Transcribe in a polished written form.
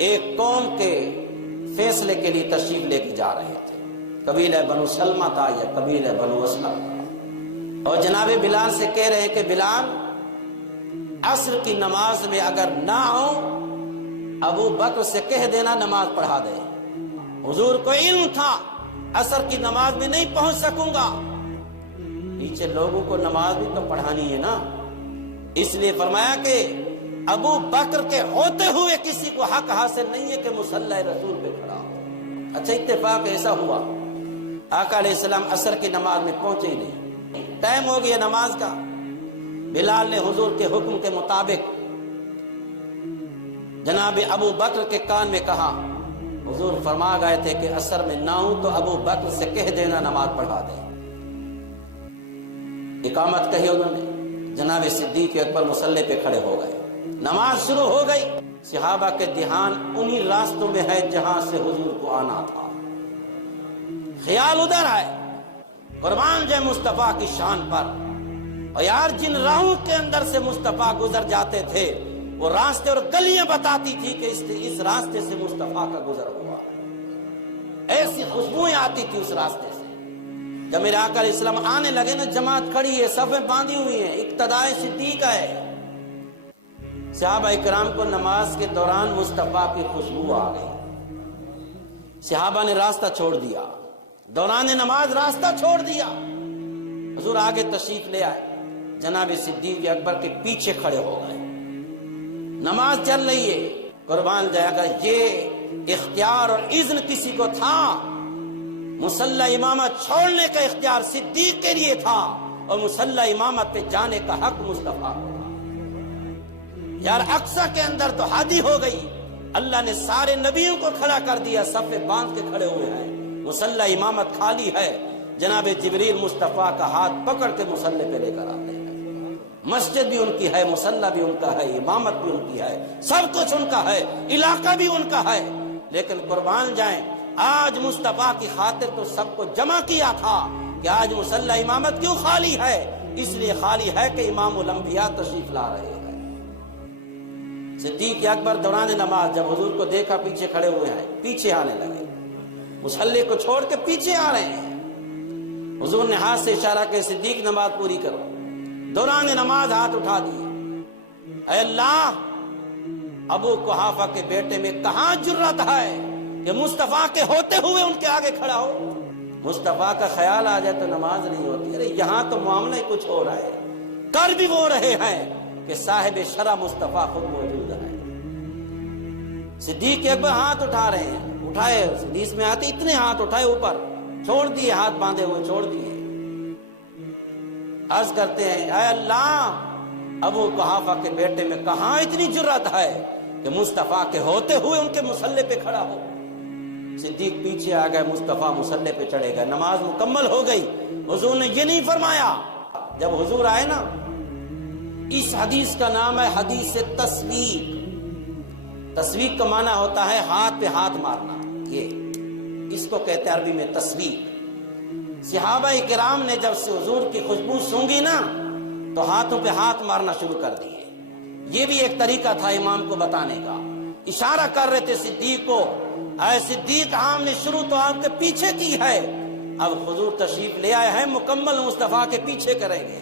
ایک قوم کے فیصلے کے لیے تشریف لے کے جا رہے تھے. قبیلہ بنو سلمہ تھا یا قبیلہ بنو اسلم، اور جناب بلال سے کہہ رہے ہیں کہ بلال عصر کی نماز میں اگر نہ آؤ ابو بکر سے کہہ دینا نماز پڑھا دے. حضور کو علم تھا عصر کی نماز میں نہیں پہنچ سکوں گا، پیچھے لوگوں کو نماز بھی تو پڑھانی ہے نا، اس لیے فرمایا کہ ابو بکر کے ہوتے ہوئے کسی کو حق حاصل نہیں ہے کہ مصلی رسول پہ کھڑا ہو. اچھا اتفاق ایسا ہوا آقا علیہ السلام عصر کی نماز میں پہنچے ہی نہیں، ٹائم ہو گیا نماز کا. بلال نے حضور کے حکم کے مطابق جناب ابو بکر کے کان میں کہا. حضور فرما گئے تھے کہ عصر میں نہ ہوں تو ابو بکر سے کہہ دینا نماز پڑھا دے. اقامت کہی انہوں نے، جناب صدیق اکبر مصلی پہ کھڑے ہو گئے، نماز شروع ہو گئی. صحابہ کے دھیان انہی راستوں میں ہے جہاں سے حضور کو آنا تھا، خیال ادھر آئے. قربان جائے مصطفیٰ کی شان پر. اور یار جن راہوں کے اندر سے مصطفیٰ گزر جاتے تھے وہ راستے اور گلیاں بتاتی تھی کہ اس راستے سے مصطفیٰ کا گزر ہوا. ایسی خوشبوئیں آتی تھی اس راستے سے. جب میرے آقا علیہ السلام آنے لگے نا، جماعت کھڑی ہے، صفیں باندھی ہوئی ہیں، اقتداء صدیق ہے. صحابہ اکرام کو نماز کے دوران مصطفیٰ کی خوشبو آ گئی. صحابہ نے راستہ چھوڑ دیا، دوران نماز راستہ چھوڑ دیا. حضور آگے تشریف لے آئے، جناب صدیق اکبر کے پیچھے کھڑے ہو گئے. نماز چل رہی ہے. قربان جائے گا یہ اختیار اور اذن کسی کو تھا، مصلی امامت چھوڑنے کا اختیار صدیق کے لیے تھا اور مصلی امامت پہ جانے کا حق مصطفیٰ کو تھا. یار اقصی کے اندر تو حادی ہو گئی. اللہ نے سارے نبیوں کو کھڑا کر دیا، صفے باندھ کے کھڑے ہوئے ہیں. مصلی امامت خالی ہے. جناب جبریل مصطفیٰ کا ہاتھ پکڑ کے مصلی پہ لے کر آتے ہیں. مسجد بھی ان کی ہے، مصلی بھی ان کا ہے، امامت بھی ان کی ہے، سب کچھ ان کا ہے، علاقہ بھی ان کا ہے. لیکن قربان جائیں آج مصطفیٰ کی خاطر تو سب کو جمع کیا تھا کہ آج مصلی امامت کیوں خالی ہے؟ اس لیے خالی ہے کہ امام الانبیاء تشریف لا رہے ہیں. صدیق اکبر دوران نماز جب حضور کو دیکھا پیچھے کھڑے ہوئے ہیں، پیچھے آنے لگے، مصلی کو چھوڑ کے پیچھے آ رہے ہیں. حضور نے ہاتھ سے اشارہ کہ صدیق نماز پوری کرو. دوران نماز ہاتھ اٹھا دیے، اے اللہ ابو قحافہ کے بیٹے میں کہاں جرت ہے کہ مصطفیٰ کے ہوتے ہوئے ان کے آگے کھڑا ہو. مصطفیٰ کا خیال آ جائے تو نماز نہیں ہوتی. ارے یہاں تو معاملہ ہی کچھ ہو رہا ہے. کر بھی وہ رہے ہیں کہ صاحب شرع مصطفیٰ خود موجود ہے. صدیق اکبر ہاتھ اٹھا رہے ہیں، اٹھائے حدیث میں آتے اتنے ہاتھ اٹھائے اوپر، چھوڑ دیے ہاتھ باندھے ہوئے، چھوڑ دیے. عرض کرتے ہیں اے اللہ ابو قحافہ کے بیٹے میں کہاں اتنی جرت ہے کہ مصطفیٰ کے ہوتے ہوئے ان کے مصلی پہ کھڑا ہو. صدیق پیچھے آ گئے، مصطفیٰ مصلی پہ چڑھے گئے، نماز مکمل ہو گئی. حضور نے یہ نہیں فرمایا. جب حضور آئے نا، اس حدیث کا نام ہے حدیث تصویق. تصویق کا معنی ہوتا ہے ہاتھ پہ ہاتھ مارنا. یہ اس کو کہتے ہیں عربی میں تصویق. صحابہ کرام نے جب سے حضور کی خوشبو سونگی نا تو ہاتھوں پہ ہاتھ مارنا شروع کر دیے. یہ بھی ایک طریقہ تھا امام کو بتانے کا. اشارہ کر رہے تھے صدیق کو، اے صدیق ہم نے شروع تو آپ کے پیچھے کی ہے، اب حضور تشریف لے آئے ہیں، مکمل مصطفیٰ کے پیچھے کریں گے.